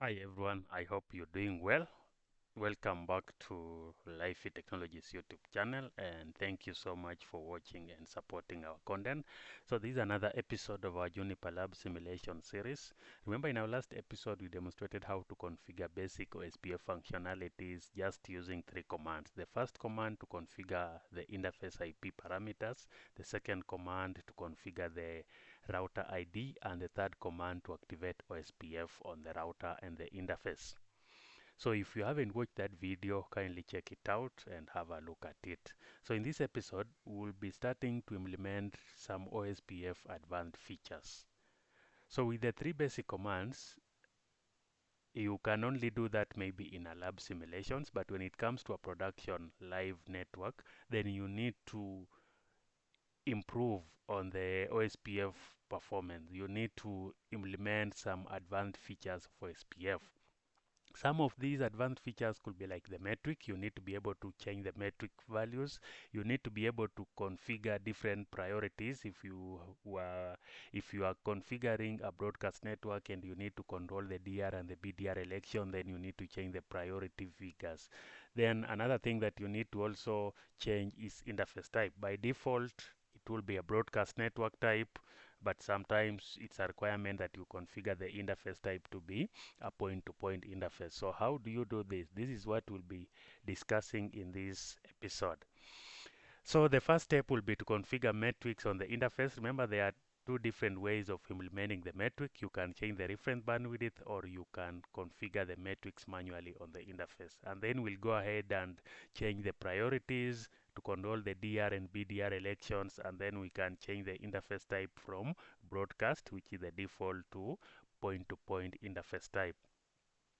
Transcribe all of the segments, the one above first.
Hi everyone, I hope you're doing well. Welcome back to Lifey Technologies YouTube channel, and thank you so much for watching and supporting our content. So this is another episode of our Juniper Lab simulation series. Remember, in our last episode we demonstrated how to configure basic OSPF functionalities just using three commands. The first command to configure the interface IP parameters, the second command to configure the router ID, and the third command to activate OSPF on the router and the interface. So if you haven't watched that video, kindly check it out and have a look at it. So in this episode, we'll be starting to implement some OSPF advanced features. So with the three basic commands, you can only do that maybe in a lab simulations, but when it comes to a production live network, then you need to improve on the OSPF performance. You need to implement some advanced features for OSPF. Some of these advanced features could be like the metric. You need to be able to change the metric values. You need to be able to configure different priorities. If you are configuring a broadcast network and you need to control the DR and the BDR election, then you need to change the priority figures. Then another thing that you need to also change is interface type. By default, it will be a broadcast network type, but sometimes it's a requirement that you configure the interface type to be a point-to-point interface. So how do you do this? This is what we'll be discussing in this episode. So the first step will be to configure metrics on the interface. Remember, there are two different ways of implementing the metric. You can change the reference bandwidth, or you can configure the metrics manually on the interface. And then we'll go ahead and change the priorities to control the DR and BDR elections, and then we can change the interface type from broadcast, which is the default, to point-to-point interface type.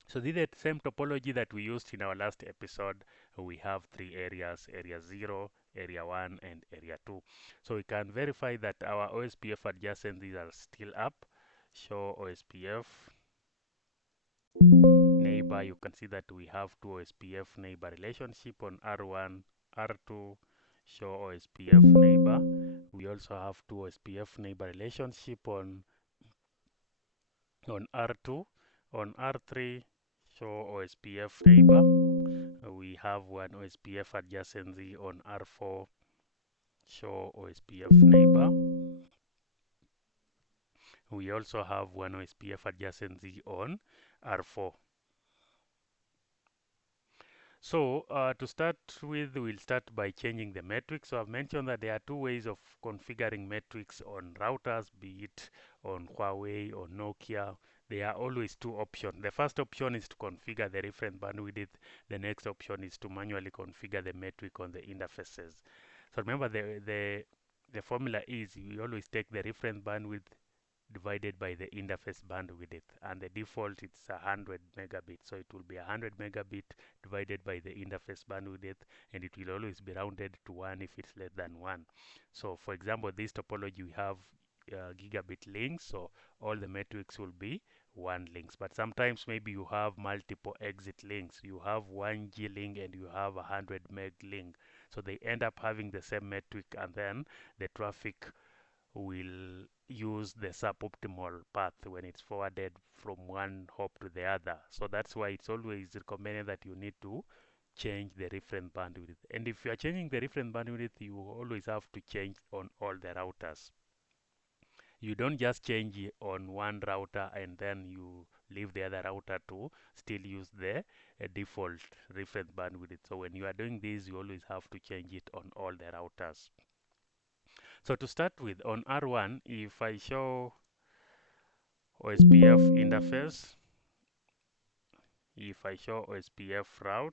So this is the same topology that we used in our last episode. We have three areas: area 0, area 1, and area 2. So we can verify that our OSPF adjacencies are still up. Show OSPF neighbor. You can see that we have two OSPF neighbor relationship on R1, R2. Show OSPF neighbor. We also have two OSPF neighbor relationship on R2. On R3, show OSPF neighbor. We have one OSPF adjacency on R4. Show OSPF neighbor. We also have one OSPF adjacency on R4. So to start with, we'll start by changing the metrics. So I've mentioned that there are two ways of configuring metrics on routers, be it on Huawei or Nokia. There are always two options. The first option is to configure the reference bandwidth. The next option is to manually configure the metric on the interfaces. So remember, the formula is we always take the reference bandwidth divided by the interface bandwidth, and the default it's 100 megabit, so it will be 100 megabit divided by the interface bandwidth, and it will always be rounded to 1 if it's less than 1. So for example, this topology we have gigabit links, so all the metrics will be 1 links. But sometimes maybe you have multiple exit links. You have 1 G link and you have a 100 meg link, so they end up having the same metric, and then the traffic will use the suboptimal path when it's forwarded from one hop to the other. So that's why it's always recommended that you need to change the reference bandwidth. And if you are changing the reference bandwidth, you always have to change on all the routers. You don't just change it on one router and then you leave the other router to still use the default reference bandwidth. So when you are doing this, you always have to change it on all the routers. So to start with, on R1, if I show OSPF interface, if I show OSPF route,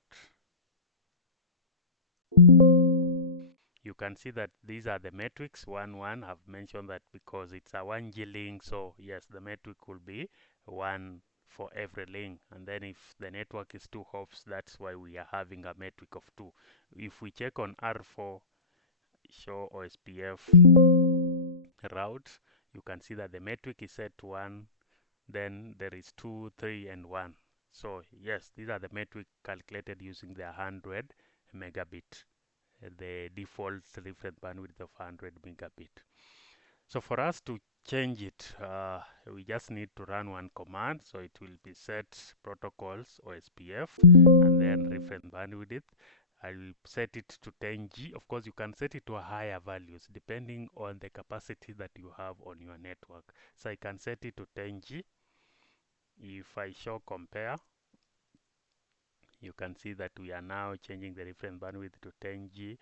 you can see that these are the metrics. 1, 1, I've mentioned that because it's a 1G link, so yes, the metric will be 1 for every link. And then if the network is 2 hops, that's why we are having a metric of 2. If we check on R4, show OSPF route, you can see that the metric is set to 1, then there is 2, 3, and 1. So yes, these are the metric calculated using the 100 megabit, the default reference bandwidth of 100 megabit. So for us to change it, we just need to run one command. So it will be set protocols OSPF and then reference bandwidth. I will set it to 10G. Of course, you can set it to a higher values depending on the capacity that you have on your network. So I can set it to 10G. If I show compare, you can see that we are now changing the reference bandwidth to 10G.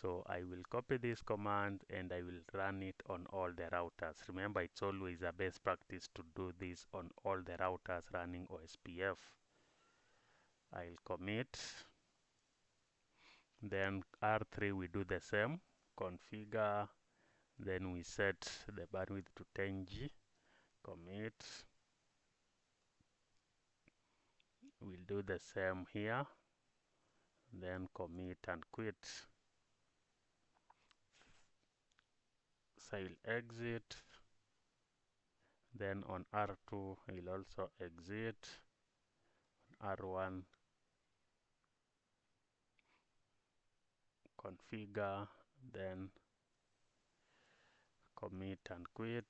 So I will copy this command and I will run it on all the routers. Remember, it's always a best practice to do this on all the routers running OSPF. I'll commit. Then R3 we do the same. Configure. Then we set the bandwidth to 10G. Commit. We'll do the same here. Then commit and quit. So I'll exit. Then on R2 we'll also exit. R1 configure, then commit and quit.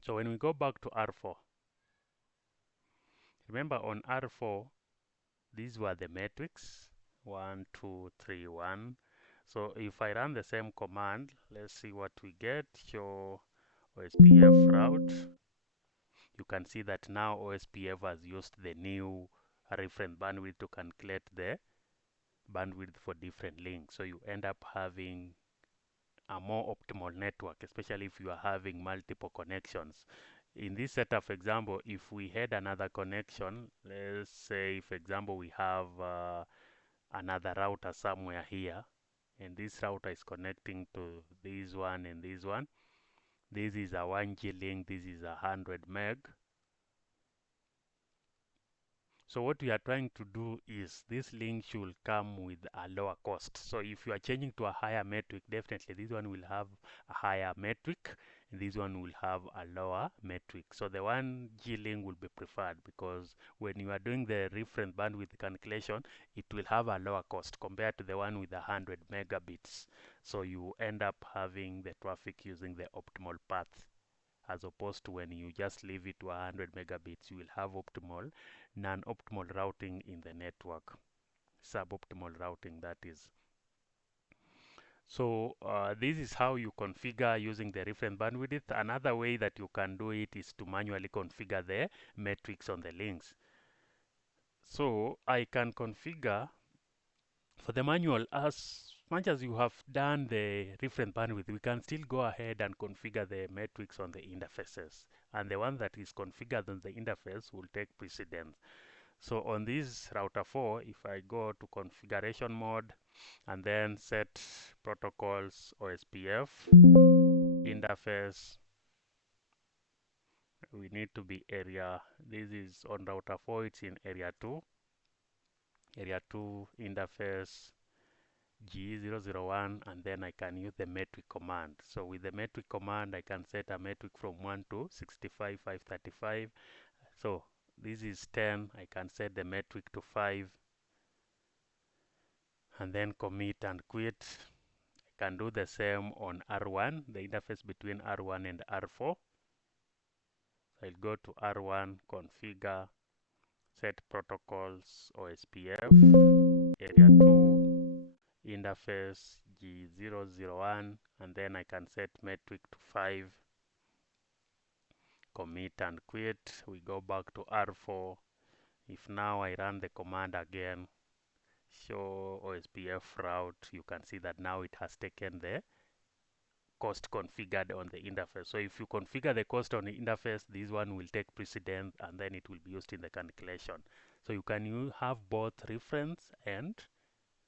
So when we go back to R4, remember on R4 these were the metrics 1 2 3 1. So if I run the same command, let's see what we get. Show OSPF route. You can see that now OSPF has used the new reference bandwidth to calculate the bandwidth for different links. So you end up having a more optimal network, especially if you are having multiple connections. In this setup, for example, if we had another connection, let's say, for example, we have another router somewhere here, and this router is connecting to this one and this one. This is a 1G link, this is a 100 meg. So what we are trying to do is this link should come with a lower cost. So if you are changing to a higher metric, definitely this one will have a higher metric and this one will have a lower metric. So the 1G link will be preferred because when you are doing the reference bandwidth calculation, it will have a lower cost compared to the one with 100 megabits. So you end up having the traffic using the optimal path, as opposed to when you just leave it to 100 megabits, you will have optimal, non-optimal routing in the network, suboptimal routing that is. So this is how you configure using the reference bandwidth. Another way that you can do it is to manually configure the metrics on the links. So I can configure for the manual, as much as you have done the reference bandwidth, we can still go ahead and configure the metrics on the interfaces. And the one that is configured on the interface will take precedence. So on this router 4, if I go to configuration mode and then set protocols OSPF, interface, we need to be area, this is on router 4, it's in area 2. Area 2 interface G001, and then I can use the metric command. So with the metric command, I can set a metric from 1 to 65,535. So this is 10. I can set the metric to 5 and then commit and quit. I can do the same on R1, the interface between R1 and R4. So I'll go to R1, configure, set protocols, OSPF, area 2, interface G001, and then I can set metric to 5, commit and quit. We go back to R4. If now I run the command again, show OSPF route, you can see that now it has taken the cost configured on the interface. So if you configure the cost on the interface, this one will take precedence and then it will be used in the calculation. So you can have both reference and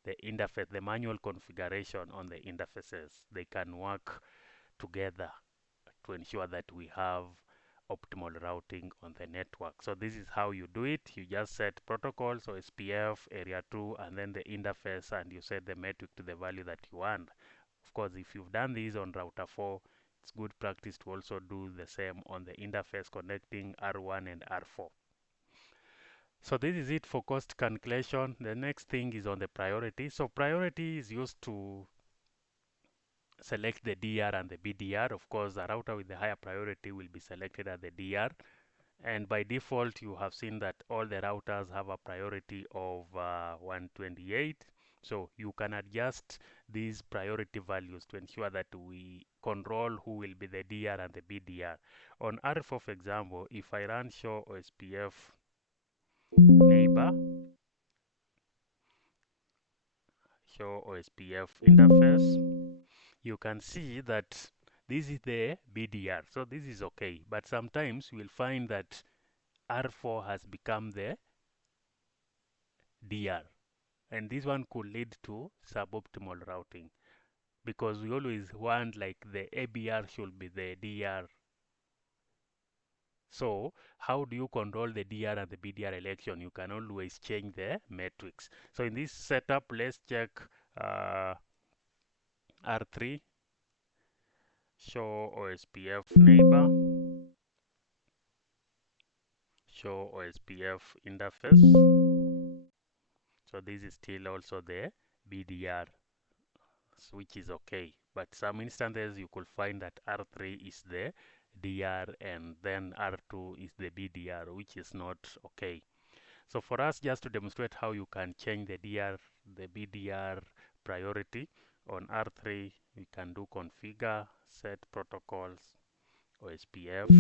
the interface, the manual configuration on the interfaces. They can work together to ensure that we have optimal routing on the network. So this is how you do it. You just set protocols, so SPF, area 2, and then the interface, and you set the metric to the value that you want. Of course, if you've done this on router 4, it's good practice to also do the same on the interface connecting R1 and R4. So this is it for cost calculation. The next thing is on the priority. So priority is used to select the DR and the BDR. Of course, the router with the higher priority will be selected as the DR. And by default, you have seen that all the routers have a priority of 128. So you can adjust these priority values to ensure that we control who will be the DR and the BDR. On R4, for example, if I run show OSPF neighbor, show OSPF interface, you can see that this is the BDR. So this is okay. But sometimes you will find that R4 has become the DR. And this one could lead to suboptimal routing because we always want like the ABR should be the DR. So how do you control the DR and the BDR election? You can always change the metrics. So in this setup, let's check R3, show OSPF neighbor, show OSPF interface. So this is still also the BDR, which is okay. But some instances you could find that R3 is the DR and then R2 is the BDR, which is not okay. So for us, just to demonstrate how you can change the DR, the BDR priority on R3, we can do configure, set protocols, OSPF.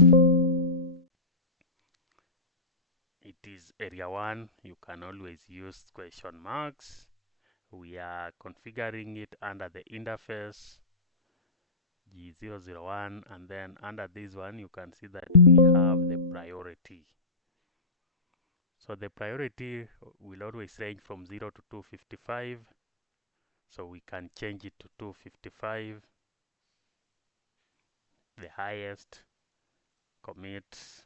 It is area 1. You can always use question marks. We are configuring it under the interface G001, and then under this one you can see that we have the priority. So the priority will always range from 0 to 255. So we can change it to 255, the highest, commit,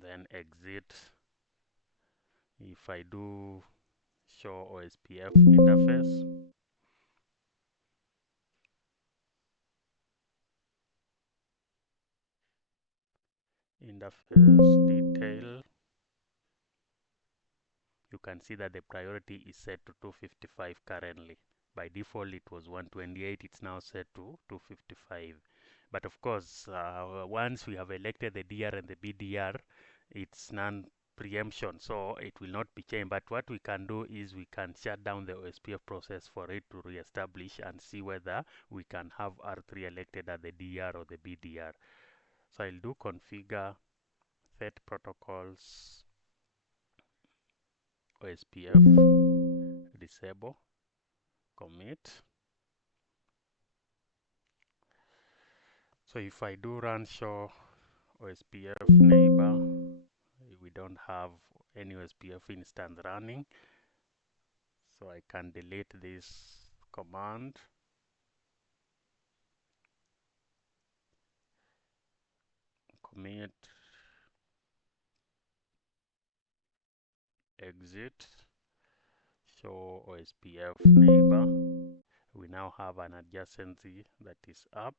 then exit. If I do show OSPF interface, detail, you can see that the priority is set to 255 currently. By default, it was 128. It's now set to 255. But of course, once we have elected the DR and the BDR, it's non-preemption, so it will not be changed. But what we can do is we can shut down the OSPF process for it to re-establish and see whether we can have R3 elected as the DR or the BDR. So I'll do configure, set protocols, OSPF, disable, commit. So if I do run show OSPF neighbor, we don't have any OSPF instance running. So I can delete this command. Commit, exit, show OSPF neighbor. We now have an adjacency that is up.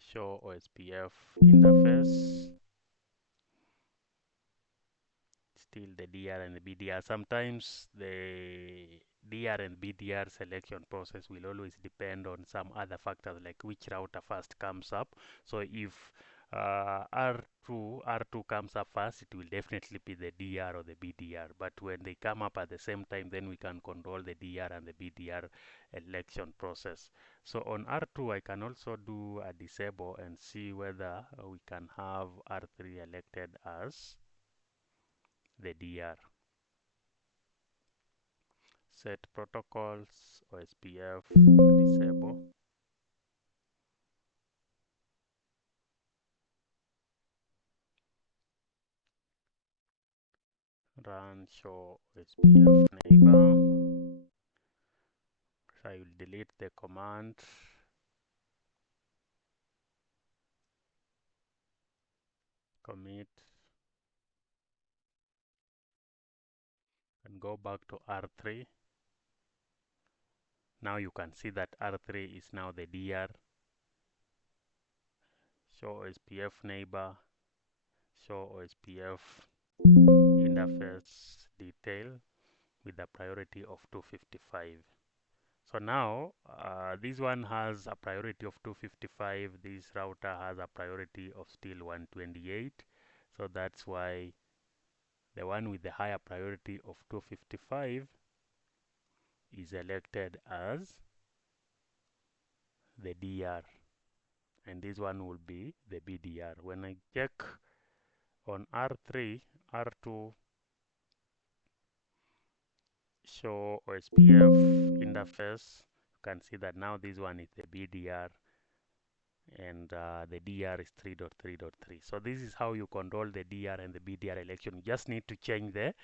Show OSPF interface. Still the DR and the BDR. Sometimes the DR and BDR selection process will always depend on some other factors like which router first comes up. So if R2 comes up first, it will definitely be the DR or the BDR. But when they come up at the same time, then we can control the DR and the BDR election process. So on R2, I can also do a disable and see whether we can have R3 elected as the DR. Set protocols, OSPF, disable. Run show OSPF neighbor. So I will delete the command. Commit. And go back to R3. Now you can see that R3 is now the DR. Show OSPF neighbor. Show OSPF interface. detail with a priority of 255. So now this one has a priority of 255. This router has a priority of still 128. So that's why the one with the higher priority of 255 is elected as the DR, and this one will be the BDR. When I check on R3, R2 show OSPF interface, you can see that now this one is the BDR and the DR is 3.3.3. So this is how you control the DR and the BDR election. You just need to change the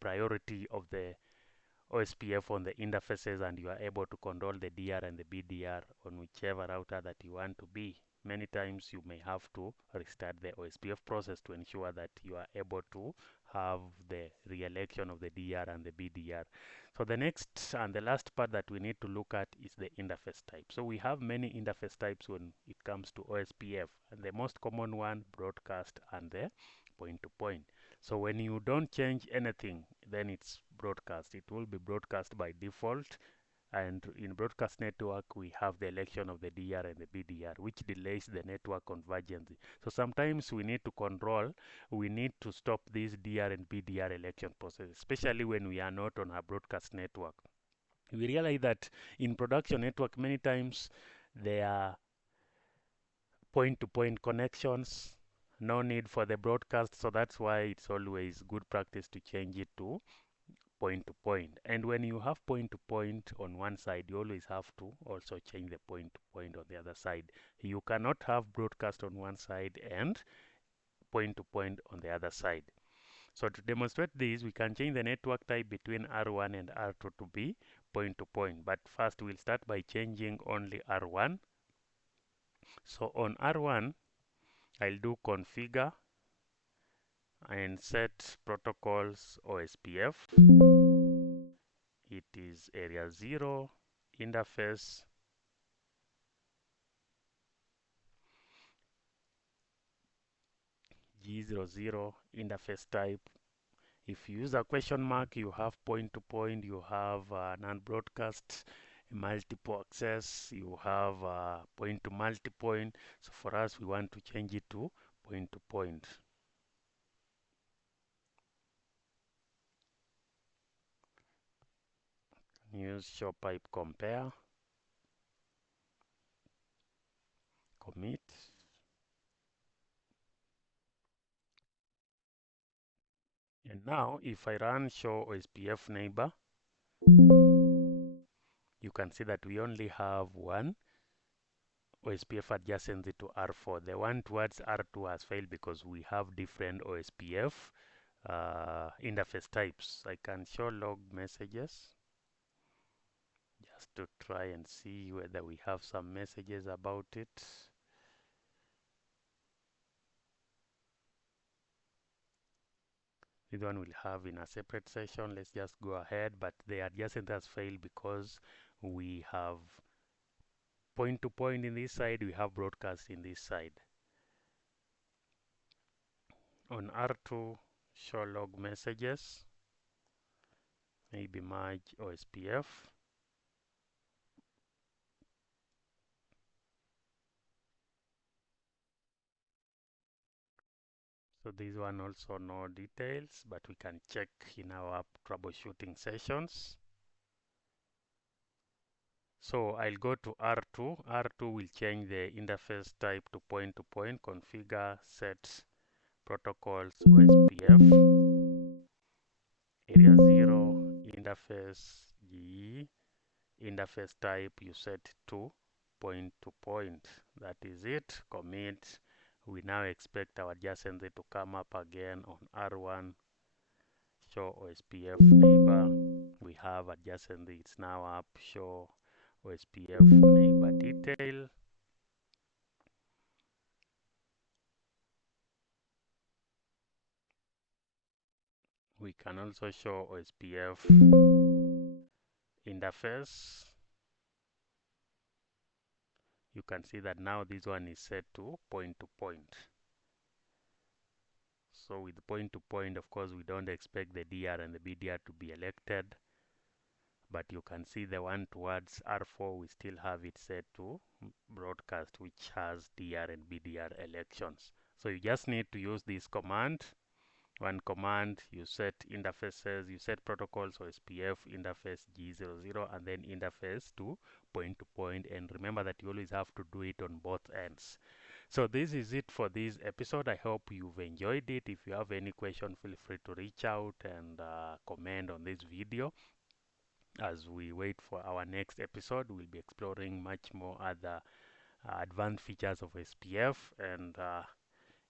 priority of the OSPF on the interfaces, and you are able to control the DR and the BDR on whichever router that you want to be. Many times you may have to restart the OSPF process to ensure that you are able to have the re-election of the DR and the BDR. So the next and the last part that we need to look at is the interface type. So we have many interface types when it comes to OSPF, and the most common one, broadcast and the point-to-point. So when you don't change anything, then it's broadcast. It will be broadcast by default. And in broadcast network, we have the election of the DR and the BDR, which delays the network convergence. So sometimes we need to control, we need to stop this DR and BDR election process, especially when we are not on a broadcast network. We realize that in production network, many times there are point-to-point connections, no need for the broadcast. So that's why it's always good practice to change it to point to point. And when you have point to point on one side, you always have to also change the point to point on the other side. You cannot have broadcast on one side and point to point on the other side. So to demonstrate this, we can change the network type between R1 and R2 to be point to point. But first we'll start by changing only R1. So on R1, I'll do configure and set protocols OSPF. It is area 0, interface G00, interface type. If you use a question mark, you have point to point, you have non-broadcast, multiple access, you have point to multi-point. So for us, we want to change it to point to point. Use show pipe compare, commit. And now if I run show OSPF neighbor, you can see that we only have one OSPF adjacency to R4. The one towards R2 has failed because we have different OSPF interface types. I can show log messages just to try and see whether we have some messages about it. This one we'll have in a separate session. Let's just go ahead, but the adjacent has failed because we have point to point in this side, we have broadcast in this side. On R2, show log messages, maybe merge OSPF. So this one also no details, but we can check in our troubleshooting sessions. So I'll go to R2. R2 will change the interface type to point, configure, set protocols, OSPF, area 0, interface GE, interface type you set to point. That is it. Commit. We now expect our adjacency to come up again on R1. Show OSPF neighbor. We have adjacency. It's now up. Show OSPF neighbor detail. We can also show OSPF interface. You can see that now this one is set to point. So with point to point, of course, we don't expect the DR and the BDR to be elected, but you can see the one towards R4, we still have it set to broadcast, which has DR and BDR elections. So you just need to use this command. One command, you set interfaces, you set protocols, OSPF interface G00, and then interface to point, and remember that you always have to do it on both ends. So this is it for this episode. I hope you've enjoyed it. If you have any question, feel free to reach out and comment on this video. As we wait for our next episode, we'll be exploring much more other advanced features of SPF. And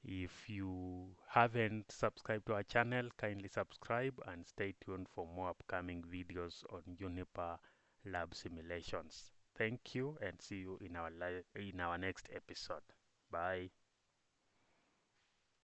if you haven't subscribed to our channel, kindly subscribe and stay tuned for more upcoming videos on Juniper Lab simulations. Thank you and see you in our next episode. Bye.